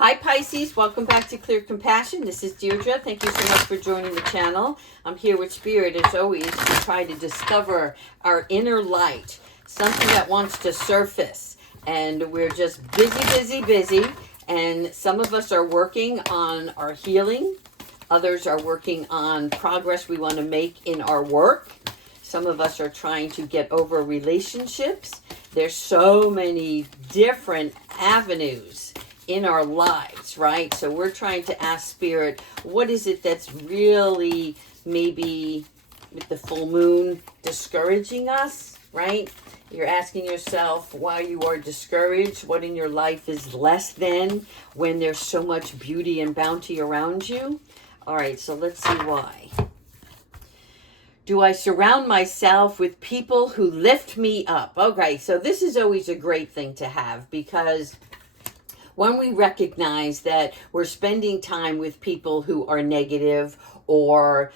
Hi Pisces, welcome back to Clear Compassion. This is Deirdre. Thank you so much for joining the channel. I'm here with Spirit as always to try to discover our inner light, something that wants to surface. And we're just busy. And some of us are working on our healing. Others are working on progress we want to make in our work. Some of us are trying to get over relationships. There's so many different avenues in our lives, right? So we're trying to ask Spirit, what is it that's really maybe with the full moon discouraging us, right? You're asking yourself why you are discouraged, what in your life is less than when there's so much beauty and bounty around you. All right, so let's see why. Do I surround myself with people who lift me up? Okay, so this is always a great thing to have, because when we recognize that we're spending time with people who are negative or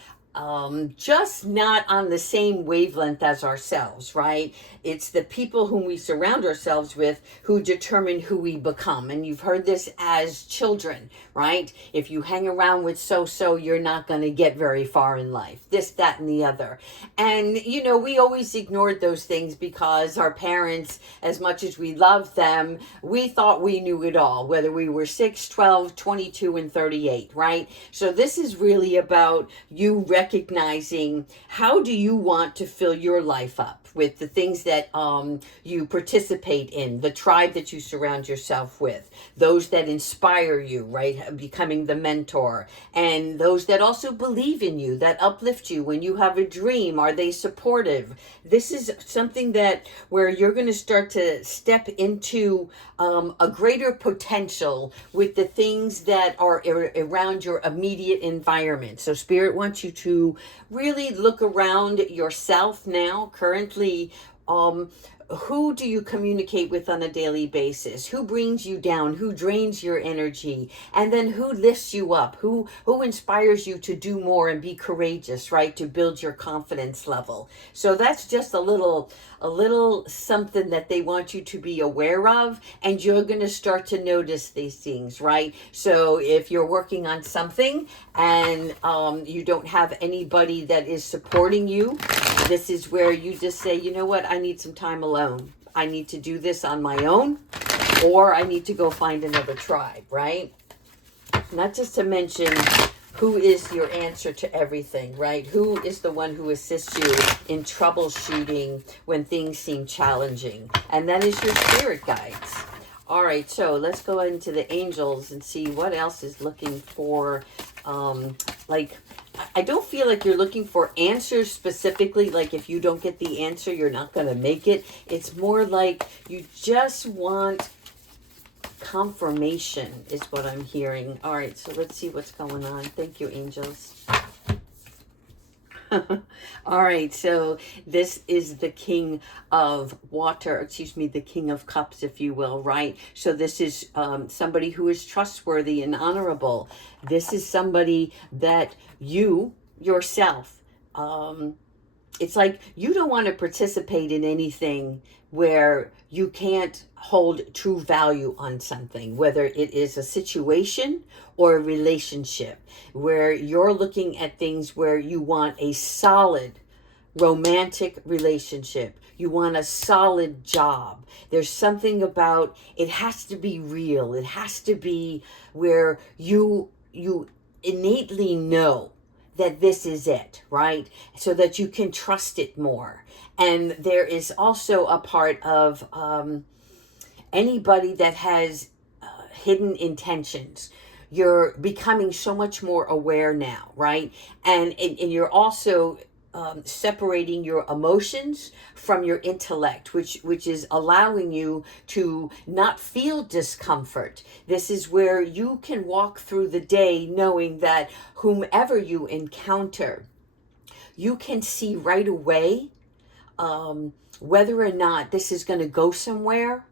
just not on the same wavelength as ourselves, right? It's the people whom we surround ourselves with who determine who we become. And you've heard this as children, right? If you hang around with so-so, you're not going to get very far in life. This, that, and the other. And, you know, we always ignored those things because our parents, as much as we loved them, we thought we knew it all, whether we were 6, 12, 22, and 38, right? So this is really about you recognizing how do you want to fill your life up with the things that you participate in, the tribe that you surround yourself with, those that inspire you, right? Becoming the mentor, and those that also believe in you, that uplift you when you have a dream. Are they supportive? This is something that where you're going to start to step into a greater potential with the things that are around your immediate environment. So Spirit wants you to really look around yourself now, currently. Who do you communicate with on a daily basis? Who brings you down? Who drains your energy? And then who lifts you up? Who inspires you to do more and be courageous, right? To build your confidence level. So that's just a little something that they want you to be aware of, and you're going to start to notice these things, right? So if you're working on something and you don't have anybody that is supporting you, this is where you just say, you know what, I need some time alone. I need to do this on my own, or I need to go find another tribe, right? Not just to mention who is your answer to everything, right? Who is the one who assists you in troubleshooting when things seem challenging? And that is your spirit guides. All right, so let's go into the angels and see what else is looking for. I don't feel like you're looking for answers specifically, like if you don't get the answer, you're not going to make it. It's more like you just want confirmation is what I'm hearing. All right, so let's see what's going on. Thank you, angels. All right, so this is the King of Water, the King of Cups, if you will, right? So this is somebody who is trustworthy and honorable. This is somebody that you yourself, it's like you don't want to participate in anything where you can't hold true value on something, whether it is a situation or a relationship, where you're looking at things where you want a solid romantic relationship. You want a solid job. There's something about it has to be real. It has to be where you innately know that this is it, right? So that you can trust it more. And there is also a part of anybody that has hidden intentions. You're becoming so much more aware now, right? And you're also separating your emotions from your intellect, which is allowing you to not feel discomfort. This is where you can walk through the day knowing that whomever you encounter, you can see right away whether or not this is going to go somewhere,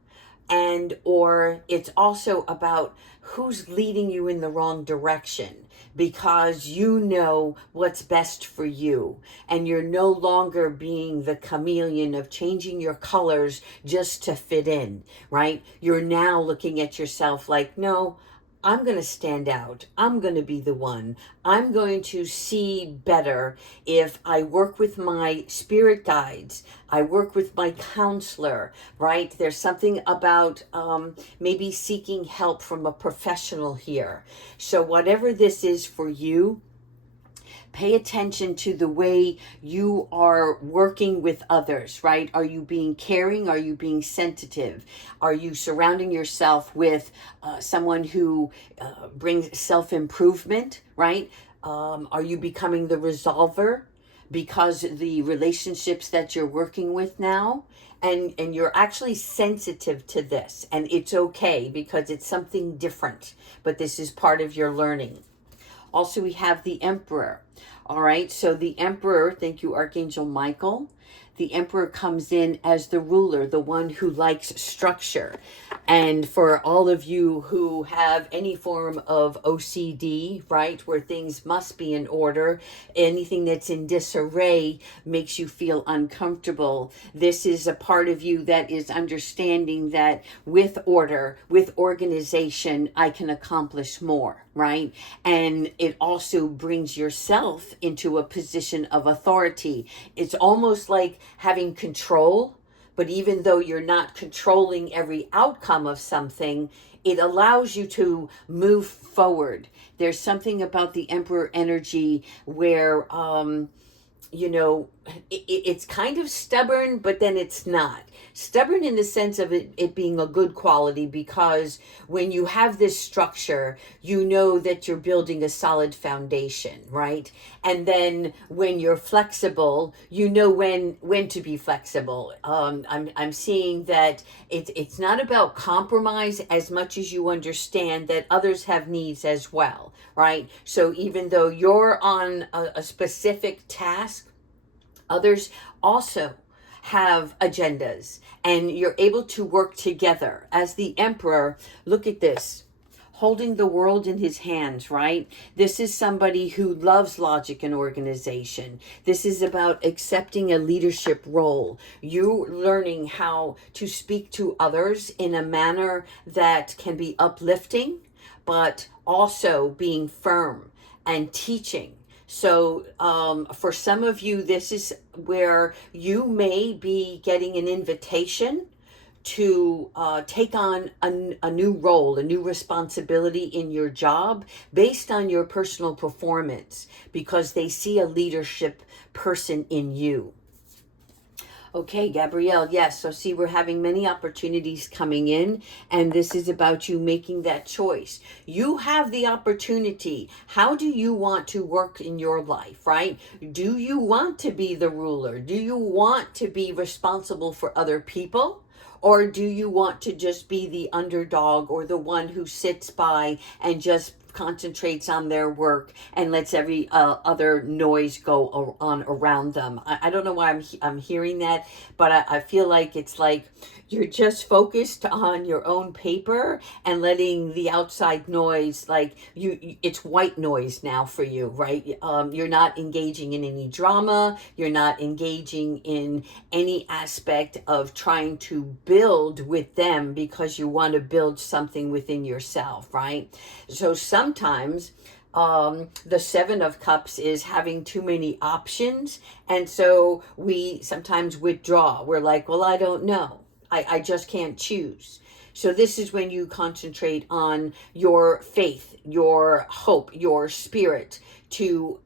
and or it's also about who's leading you in the wrong direction, because you know what's best for you, and you're no longer being the chameleon of changing your colors just to fit in, right? You're now looking at yourself like, no, I'm going to stand out. I'm going to be the one. I'm going to see better if I work with my spirit guides. I work with my counselor, right? There's something about maybe seeking help from a professional here. So, whatever this is for you, pay attention to the way you are working with others, right? Are you being caring? Are you being sensitive? Are you surrounding yourself with someone who brings self-improvement, right? Are you becoming the resolver because the relationships that you're working with now? And you're actually sensitive to this, and it's okay because it's something different, but this is part of your learning. Also, we have the Emperor. All right, so the Emperor, thank you, Archangel Michael. The Emperor comes in as the ruler, the one who likes structure. And for all of you who have any form of OCD, right, where things must be in order, anything that's in disarray makes you feel uncomfortable. This is a part of you that is understanding that with order, with organization, I can accomplish more, right? And it also brings yourself into a position of authority. It's almost like having control, but even though you're not controlling every outcome of something, it allows you to move forward. There's something about the Emperor energy where, it's kind of stubborn, but then it's not. Stubborn in the sense of it being a good quality, because when you have this structure, you know that you're building a solid foundation, right? And then when you're flexible, you know when to be flexible. I'm seeing that it's not about compromise as much as you understand that others have needs as well, right? So even though you're on a specific task, others also have agendas, and you're able to work together. As the Emperor, look at this, holding the world in his hands, right? This is somebody who loves logic and organization. This is about accepting a leadership role. You learning how to speak to others in a manner that can be uplifting, but also being firm and teaching. So for some of you, this is where you may be getting an invitation to take on a new role, a new responsibility in your job based on your personal performance, because they see a leadership person in you. Okay, Gabrielle, yes. So see, we're having many opportunities coming in, and this is about you making that choice. You have the opportunity. How do you want to work in your life, right? Do you want to be the ruler? Do you want to be responsible for other people? Or do you want to just be the underdog, or the one who sits by and just concentrates on their work and lets every other noise go on around them? I don't know why I'm hearing that, but I feel like it's like you're just focused on your own paper and letting the outside noise, like it's white noise now for you, right? You're not engaging in any drama. You're not engaging in any aspect of trying to build with them, because you want to build something within yourself, right? So sometimes the Seven of Cups is having too many options, and so we sometimes withdraw. We're like, well, I don't know. I just can't choose. So this is when you concentrate on your faith, your hope, your spirit to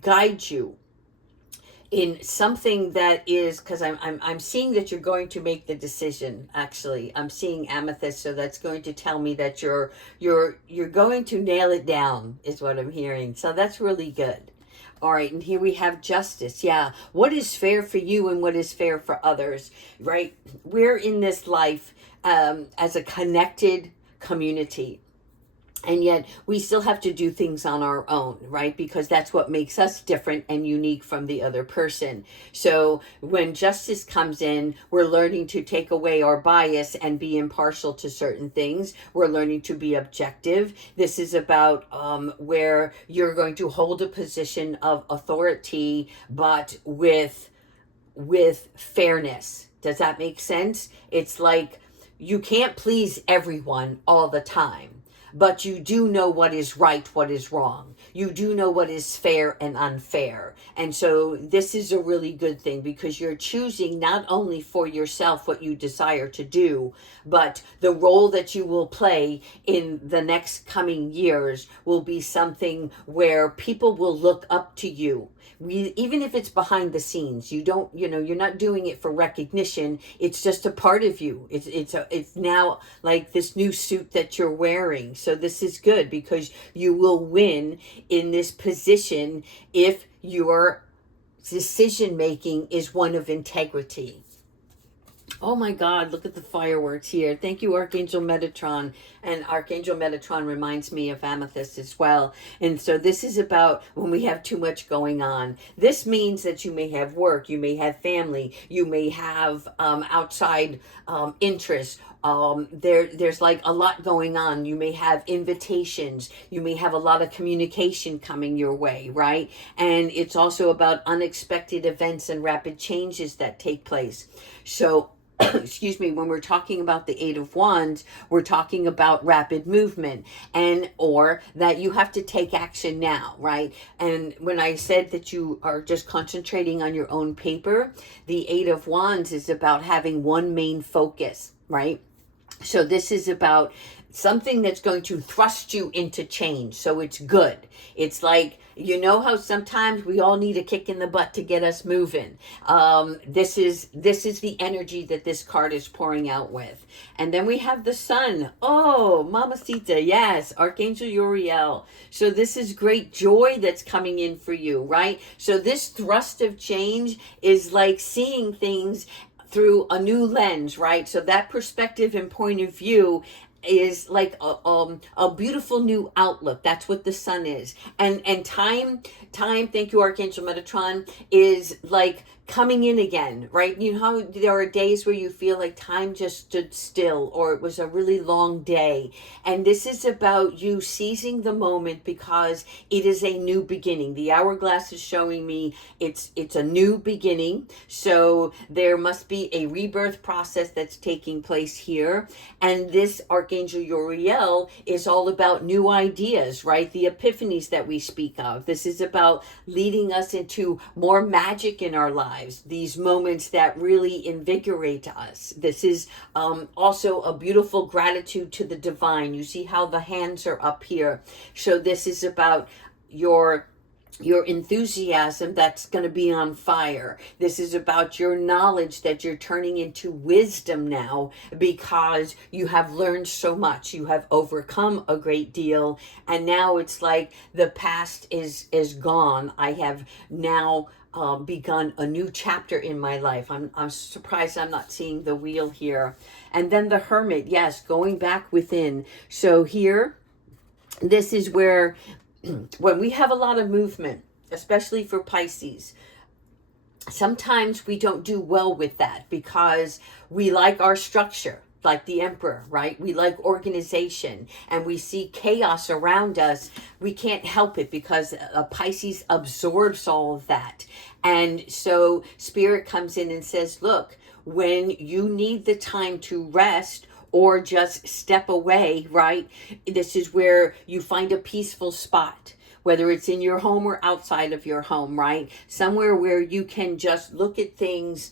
guide you in something that is, because I'm seeing that you're going to make the decision. Actually, I'm seeing amethyst, so that's going to tell me that you're going to nail it down, is what I'm hearing. So that's really good. All right, and here we have justice. Yeah, what is fair for you and what is fair for others, right? We're in this life as a connected community. And yet we still have to do things on our own, right? Because that's what makes us different and unique from the other person. So when justice comes in, we're learning to take away our bias and be impartial to certain things. We're learning to be objective. This is about where you're going to hold a position of authority, but with fairness. Does that make sense? It's like you can't please everyone all the time, but you do know what is right, what is wrong. You do know what is fair and unfair. And so this is a really good thing, because you're choosing not only for yourself what you desire to do, but the role that you will play in the next coming years will be something where people will look up to you. Even if it's behind the scenes, you're not doing it for recognition. It's just a part of you. It's now like this new suit that you're wearing. So this is good, because you will win in this position if your decision making is one of integrity. Oh my God, look at the fireworks here. Thank you, Archangel Metatron. And Archangel Metatron reminds me of Amethyst as well. And so this is about when we have too much going on. This means that you may have work, you may have family, you may have outside interests. There's like a lot going on. You may have invitations. You may have a lot of communication coming your way, right? And it's also about unexpected events and rapid changes that take place. So excuse me, when we're talking about the Eight of Wands, we're talking about rapid movement, and or that you have to take action now, right? And when I said that you are just concentrating on your own paper, the Eight of Wands is about having one main focus, right? So this is about something that's going to thrust you into change. So it's good. It's like, you know how sometimes we all need a kick in the butt to get us moving. This is the energy that this card is pouring out with. And then we have the Sun. Oh, Mamacita, yes, Archangel Uriel. So this is great joy that's coming in for you, right? So this thrust of change is like seeing things through a new lens, right? So that perspective and point of view is like a beautiful new outlook. That's what the Sun is. And time, thank you, Archangel Metatron, is like coming in again, right? You know how there are days where you feel like time just stood still, or it was a really long day. And this is about you seizing the moment, because it is a new beginning. The hourglass is showing me it's a new beginning. So there must be a rebirth process that's taking place here. And this Archangel Uriel is all about new ideas, right? The epiphanies that we speak of. This is about leading us into more magic in our lives. These moments that really invigorate us. This is also a beautiful gratitude to the divine. You see how the hands are up here. So this is about your enthusiasm that's going to be on fire. This is about your knowledge that you're turning into wisdom now, because you have learned so much. You have overcome a great deal, and now it's like the past is gone. I have now begun a new chapter in my life. I'm surprised I'm not seeing the wheel here. And then the Hermit, yes, going back within. So here, this is where when we have a lot of movement, especially for Pisces, sometimes we don't do well with that, because we like our structure, like the Emperor, right? We like organization, and we see chaos around us. We can't help it, because Pisces absorbs all of that. And so Spirit comes in and says, look, when you need the time to rest or just step away, right? This is where you find a peaceful spot, whether it's in your home or outside of your home, right? Somewhere where you can just look at things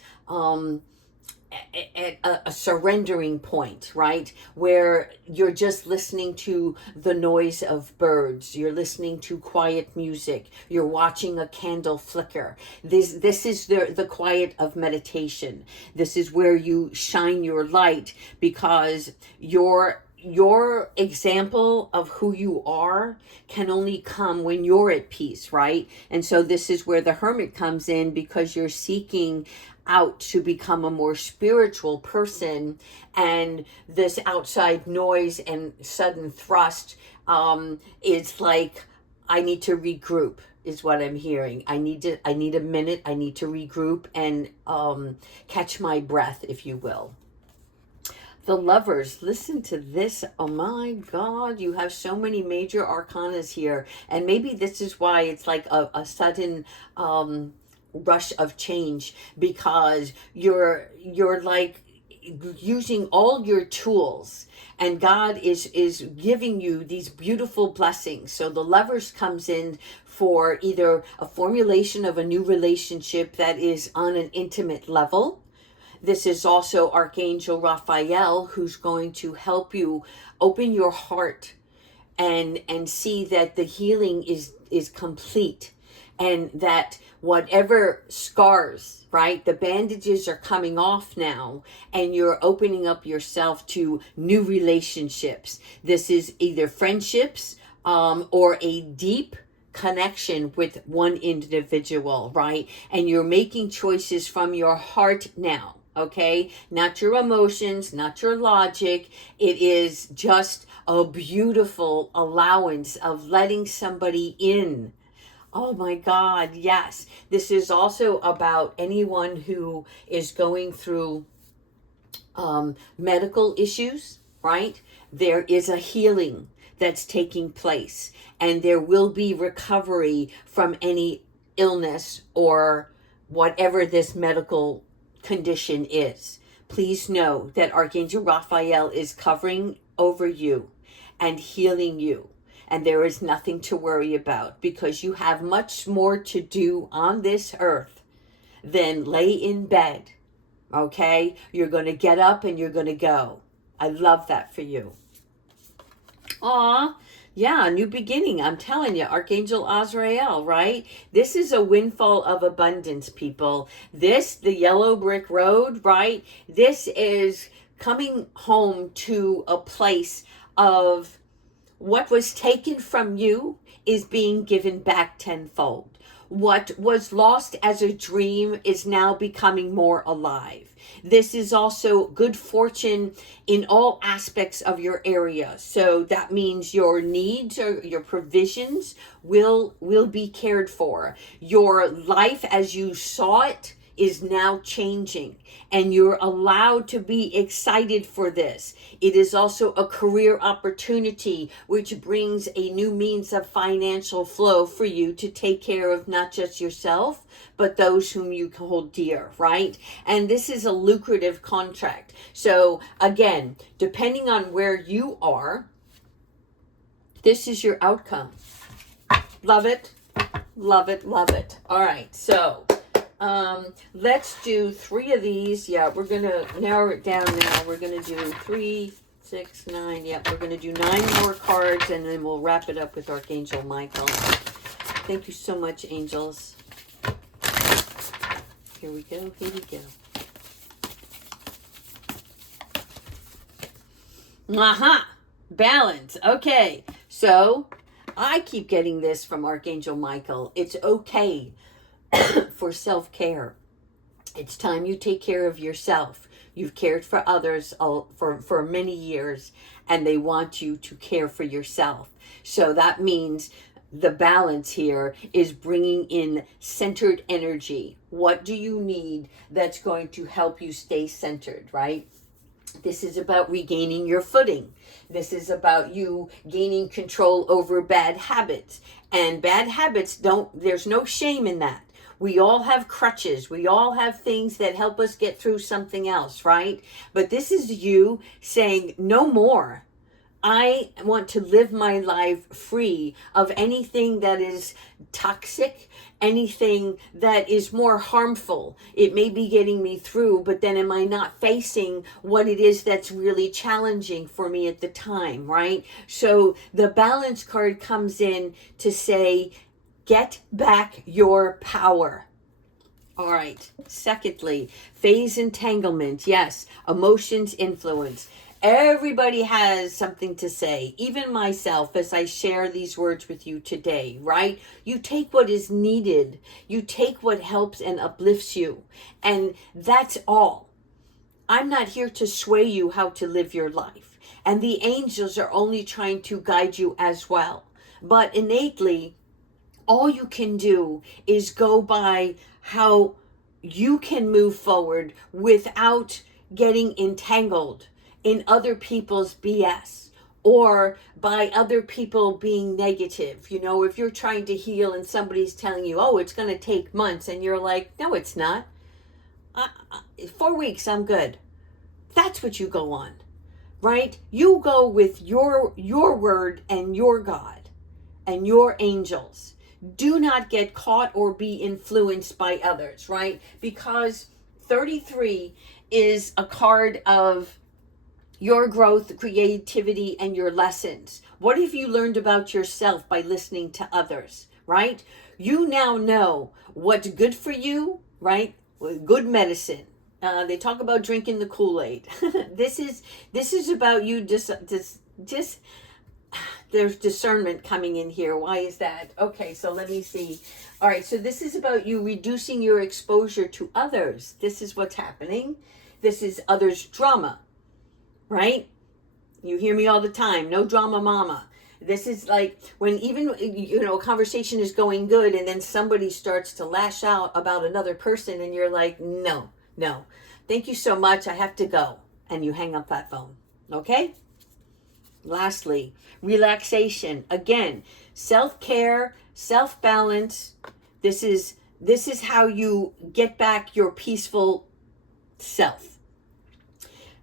at a surrendering point, right? Where you're just listening to the noise of birds. You're listening to quiet music. You're watching a candle flicker. This is the quiet of meditation. This is where you shine your light, because your example of who you are can only come when you're at peace, right? And so this is where the Hermit comes in, because you're seeking out to become a more spiritual person, and this outside noise and sudden thrust is like, I need to regroup, is what I'm hearing. I need a minute. I need to regroup and catch my breath, if you will. The Lovers, listen to this. Oh my God, you have so many major arcanas here. And maybe this is why it's like a sudden rush of change, because you're like using all your tools, and God is giving you these beautiful blessings. So the Lovers comes in for either a formulation of a new relationship that is on an intimate level. This is also Archangel Raphael, who's going to help you open your heart and see that the healing is complete, and that whatever scars, right, the bandages are coming off now, and you're opening up yourself to new relationships. This is either friendships or a deep connection with one individual, right? And you're making choices from your heart now, okay? Not your emotions, not your logic. It is just a beautiful allowance of letting somebody in. Oh my God, yes. This is also about anyone who is going through medical issues, right? There is a healing that's taking place, and there will be recovery from any illness or whatever this medical condition is. Please know that Archangel Raphael is covering over you and healing you. And there is nothing to worry about, because you have much more to do on this earth than lay in bed. Okay? You're going to get up and you're going to go. I love that for you. Aw, yeah, new beginning. I'm telling you, Archangel Azrael, right? This is a windfall of abundance, people. This, the yellow brick road, right? This is coming home to a place of what was taken from you is being given back tenfold. What was lost as a dream is now becoming more alive. This is also good fortune in all aspects of your area. So that means your needs or your provisions will be cared for. Your life as you saw it is now changing, and you're allowed to be excited for this. It is also a career opportunity, which brings a new means of financial flow for you to take care of not just yourself, but those whom you hold dear, right? And this is a lucrative contract. So again, depending on where you are, this is your outcome. Love it, love it, love it. All right, so let's do 3 of these. Yeah, we're going to narrow it down now. We're going to do 3, 6, 9. Yeah, we're going to do 9 more cards, and then we'll wrap it up with Archangel Michael. Thank you so much, angels. Here we go. Here we go. Aha! Balance. Okay. So, I keep getting this from Archangel Michael. It's okay for self-care. It's time you take care of yourself. You've cared for others for many years, and they want you to care for yourself. So that means the balance here is bringing in centered energy. What do you need that's going to help you stay centered, right? This is about regaining your footing. This is about you gaining control over bad habits. And bad habits there's no shame in that. We all have crutches. We all have things that help us get through something else, right? But this is you saying, no more. I want to live my life free of anything that is toxic, anything that is more harmful. It may be getting me through, but then am I not facing what it is that's really challenging for me at the time, right? So the balance card comes in to say, get back your power. All right. Secondly, phase entanglement. Yes, emotions influence. Everybody has something to say, even myself, as I share these words with you today, right? You take what is needed. You take what helps and uplifts you. And that's all. I'm not here to sway you how to live your life. And the angels are only trying to guide you as well. But innately, all you can do is go by how you can move forward without getting entangled in other people's BS or by other people being negative. You know, if you're trying to heal and somebody's telling you, oh, it's going to take months, and you're like, no, it's not. 4 weeks, I'm good. That's what you go on, right? You go with your word and your God and your angels. Do not get caught or be influenced by others, right? Because 33 is a card of your growth, creativity, and your lessons. What have you learned about yourself by listening to others, right? You now know what's good for you, right? Good medicine. They talk about drinking the Kool-Aid. This is about you just there's discernment coming in here. Why is that? Okay, so let me see. All right, so this is about you reducing your exposure to others. This is what's happening. This is others' drama, right? You hear me all the time. No drama, mama. This is like when even, a conversation is going good and then somebody starts to lash out about another person and you're like, no. Thank you so much. I have to go. And you hang up that phone. Okay? Lastly, relaxation. Again, self-care, self-balance. This is how you get back your peaceful self.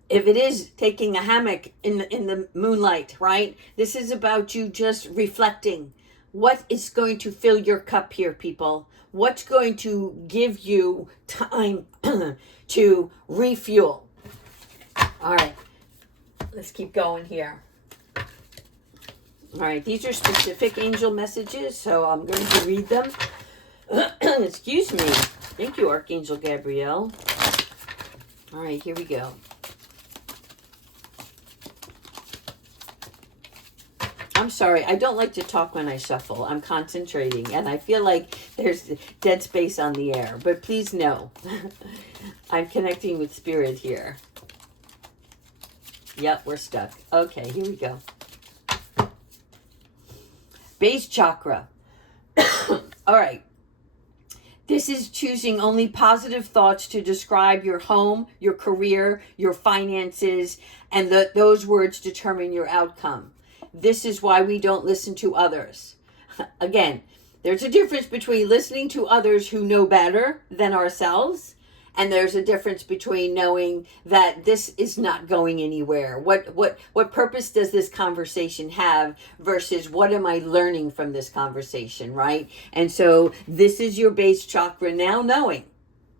If it is taking a hammock in the moonlight, right? This is about you just reflecting. What is going to fill your cup here, people? What's going to give you time to refuel? All right, let's keep going here. All right, these are specific angel messages, so I'm going to read them. Excuse me. Thank you, Archangel Gabriel. All right, here we go. I'm sorry, I don't like to talk when I shuffle. I'm concentrating, and I feel like there's dead space on the air. But please know, I'm connecting with spirit here. Yep, we're stuck. Okay, here we go. Base chakra. All right. This is choosing only positive thoughts to describe your home, your career, your finances, and those words determine your outcome. This is why we don't listen to others. Again, there's a difference between listening to others who know better than ourselves, and there's a difference between knowing that this is not going anywhere. What purpose does this conversation have versus what am I learning from this conversation, right? And so this is your base chakra now, knowing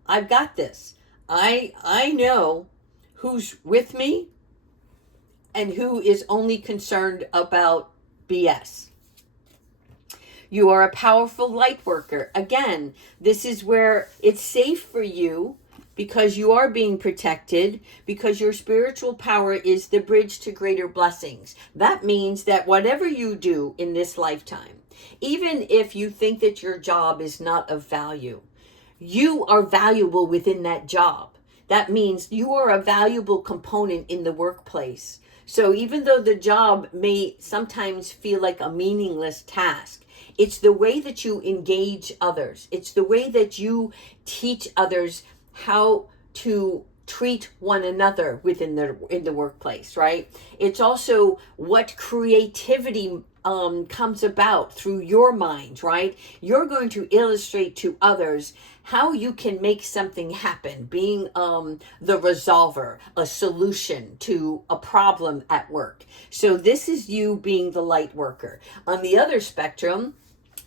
I've got this. I know who's with me and who is only concerned about BS. You are a powerful light worker. Again, this is where it's safe for you because you are being protected, because your spiritual power is the bridge to greater blessings. That means that whatever you do in this lifetime, even if you think that your job is not of value, you are valuable within that job. That means you are a valuable component in the workplace. So even though the job may sometimes feel like a meaningless task, it's the way that you engage others. It's the way that you teach others how to treat one another in the workplace, right? It's also what creativity comes about through your mind, right? You're going to illustrate to others how you can make something happen, being the resolver, a solution to a problem at work. So this is you being the light worker. On the other spectrum,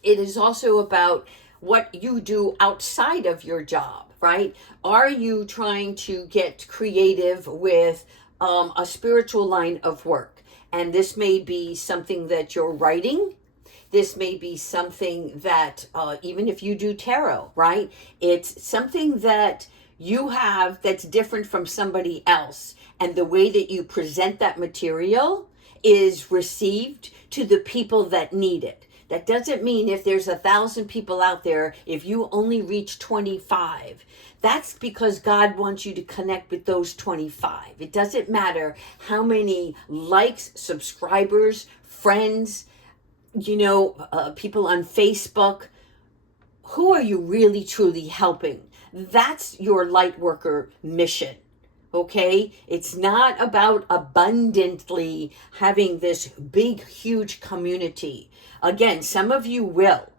it is also about what you do outside of your job, right? Are you trying to get creative with a spiritual line of work? And this may be something that you're writing. This may be something that, even if you do tarot, right? It's something that you have that's different from somebody else. And the way that you present that material is received to the people that need it. That doesn't mean if there's 1,000 people out there, if you only reach 25, that's because God wants you to connect with those 25. It doesn't matter how many likes, subscribers, friends, people on Facebook. Who are you really truly helping? That's your light worker mission. Okay? It's not about abundantly having this big, huge community. Again, some of you will,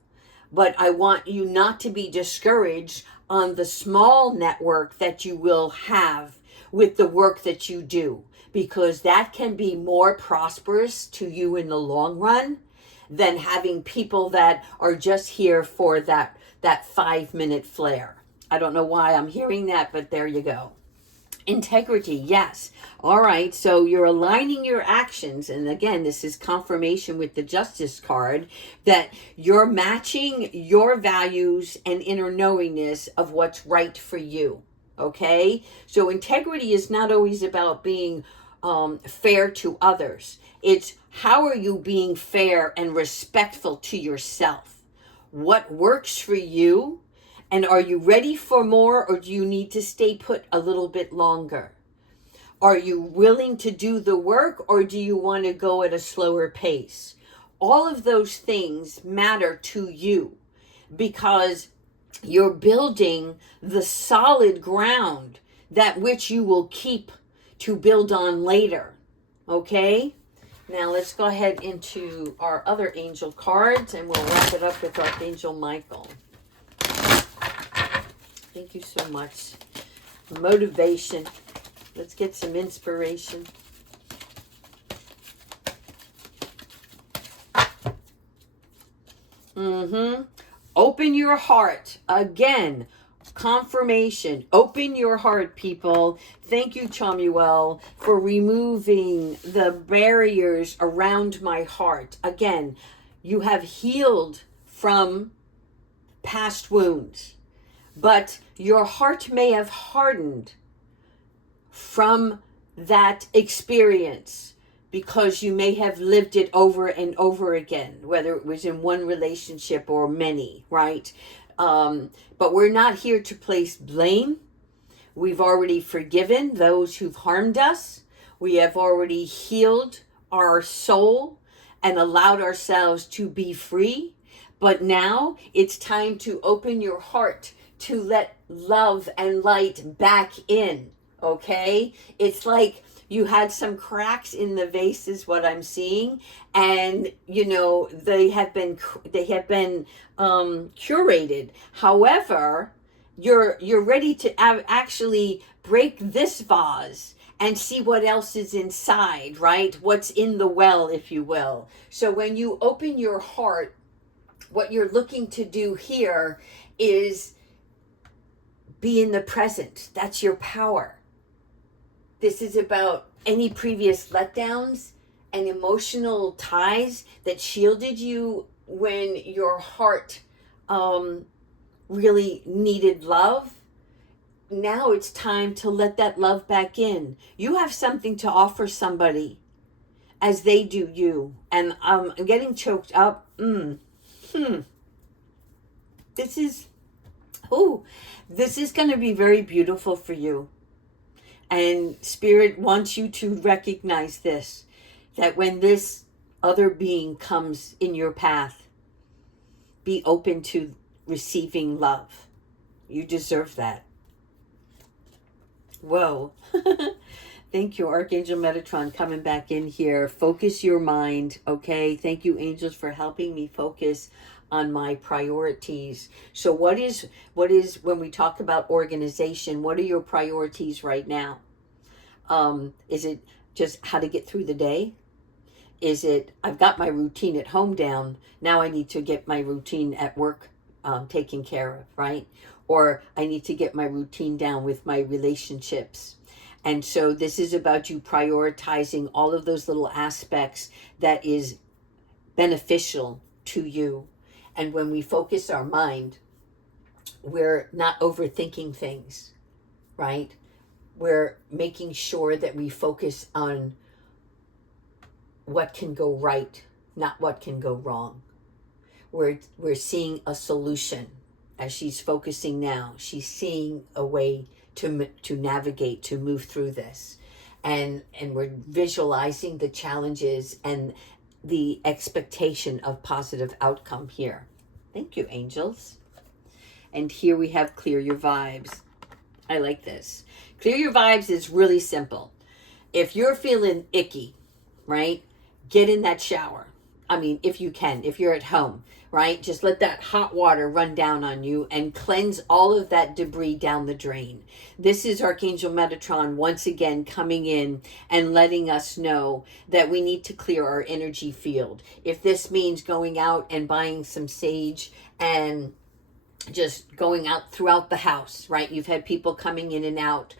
but I want you not to be discouraged on the small network that you will have with the work that you do, because that can be more prosperous to you in the long run than having people that are just here for that 5-minute flare. I don't know why I'm hearing that, but there you go. Integrity, yes. All right, so you're aligning your actions, and again, this is confirmation with the Justice card that you're matching your values and inner knowingness of what's right for you. Okay, so integrity is not always about being fair to others. It's how are you being fair and respectful to yourself? What works for you? And are you ready for more, or do you need to stay put a little bit longer? Are you willing to do the work, or do you want to go at a slower pace? All of those things matter to you because you're building the solid ground that which you will keep to build on later. Okay? Now let's go ahead into our other angel cards and we'll wrap it up with Archangel Michael. Thank you so much. Motivation. Let's get some inspiration. Open your heart. Again, confirmation. Open your heart, people. Thank you, Chamuel, for removing the barriers around my heart. Again, you have healed from past wounds, but your heart may have hardened from that experience because you may have lived it over and over again, whether it was in one relationship or many, right? But we're not here to place blame. We've already forgiven those who've harmed us. We have already healed our soul and allowed ourselves to be free. But now it's time to open your heart to let love and light back in, okay? It's like you had some cracks in the vase is what I'm seeing, and you know they have been curated. However, you're ready to actually break this vase and see what else is inside, right? What's in the well, if you will. So when you open your heart, what you're looking to do here is be in the present. That's your power. This is about any previous letdowns and emotional ties that shielded you when your heart really needed love. Now it's time to let that love back in. You have something to offer somebody as they do you. And I'm getting choked up. This is going to be very beautiful for you. And Spirit wants you to recognize this, that when this other being comes in your path, be open to receiving love. You deserve that. Whoa. Thank you, Archangel Metatron, coming back in here. Focus your mind, okay? Thank you, angels, for helping me focus on my priorities. So what is when we talk about organization, what are your priorities right now? Is it just how to get through the day? Is it, I've got my routine at home down, now I need to get my routine at work taken care of, right? Or I need to get my routine down with my relationships. And so this is about you prioritizing all of those little aspects that is beneficial to you. And when we focus our mind, we're not overthinking things, right? We're making sure that we focus on what can go right, not what can go wrong. We're seeing a solution. As she's focusing now, she's seeing a way to navigate, to move through this. And we're visualizing the challenges and the expectation of positive outcome here. Thank you, angels. And here we have clear your vibes. I like this. Clear your vibes is really simple. If you're feeling icky, right, get in that shower. I mean, if you can, if you're at home, right? Just let that hot water run down on you and cleanse all of that debris down the drain. This is Archangel Metatron once again coming in and letting us know that we need to clear our energy field. If this means going out and buying some sage and just going out throughout the house, right? You've had people coming in and out.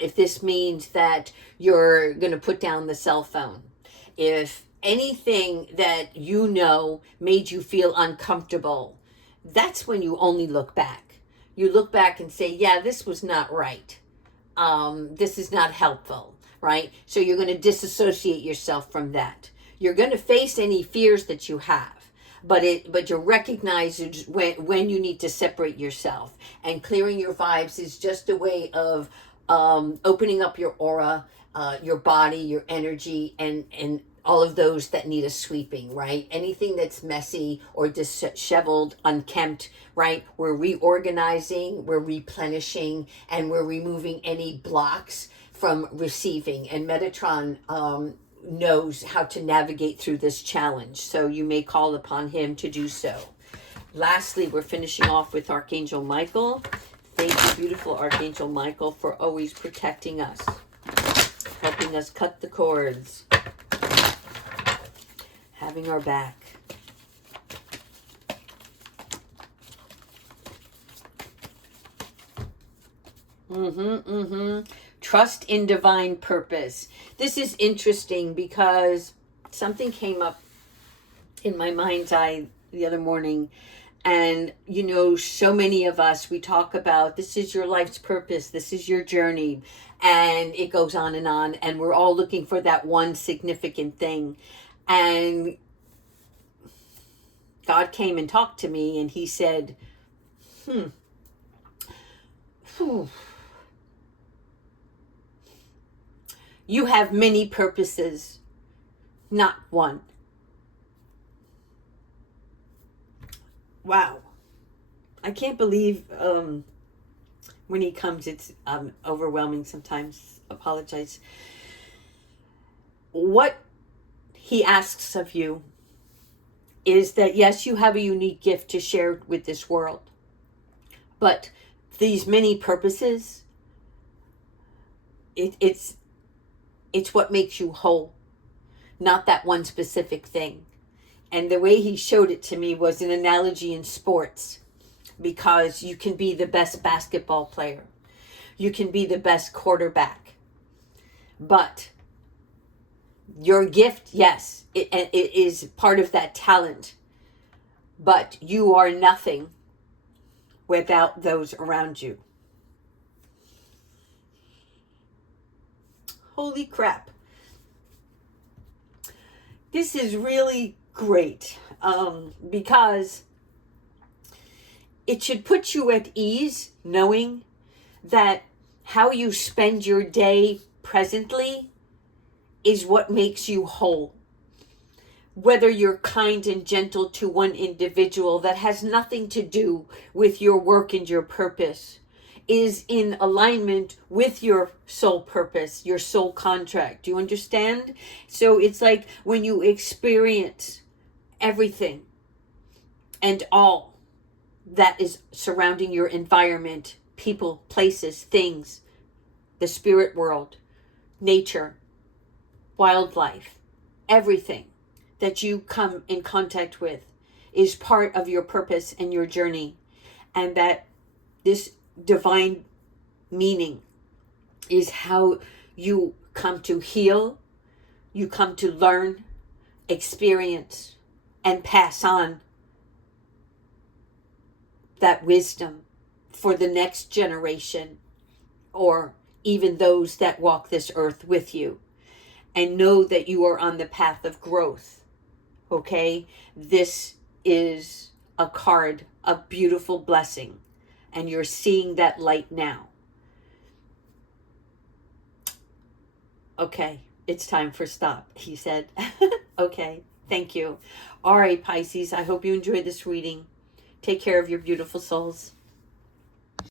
If this means that you're going to put down the cell phone, if anything that you know made you feel uncomfortable, that's when you only look back. You look back and say, yeah, this was not right. This is not helpful, right? So you're going to disassociate yourself from that. You're going to face any fears that you have. But you recognize when you need to separate yourself, and clearing your vibes is just a way of opening up your aura, your body, your energy, and all of those that need a sweeping, right? Anything that's messy or disheveled, unkempt, right? We're reorganizing, we're replenishing, and we're removing any blocks from receiving. And Metatron knows how to navigate through this challenge, so you may call upon him to do so. Lastly, we're finishing off with Archangel Michael. Thank you, beautiful Archangel Michael, for always protecting us, helping us cut the cords, having our back. Trust in divine purpose. This is interesting because something came up in my mind's eye the other morning. And, you know, so many of us, we talk about this is your life's purpose. This is your journey. And it goes on. And we're all looking for that one significant thing. And God came and talked to me and he said, you have many purposes, not one. Wow. I can't believe when he comes, it's overwhelming sometimes. Apologize. What he asks of you is that, yes, you have a unique gift to share with this world, but these many purposes, it's what makes you whole, not that one specific thing. And the way he showed it to me was an analogy in sports, because you can be the best basketball player. You can be the best quarterback. But your gift, yes, it is part of that talent. But you are nothing without those around you. Holy crap. This is really great because it should put you at ease knowing that how you spend your day presently is what makes you whole. Whether you're kind and gentle to one individual that has nothing to do with your work and your purpose, is in alignment with your soul purpose, your soul contract. Do you understand? So it's like when you experience everything and all that is surrounding your environment, people, places, things, the spirit world, nature, wildlife, everything that you come in contact with is part of your purpose and your journey. And that this divine meaning is how you come to heal, you come to learn, experience, and pass on that wisdom for the next generation, or even those that walk this earth with you. And know that you are on the path of growth. Okay? This is a card, a beautiful blessing. And you're seeing that light now. Okay, it's time for stop, he said. Okay, thank you. All right, Pisces, I hope you enjoyed this reading. Take care of your beautiful souls.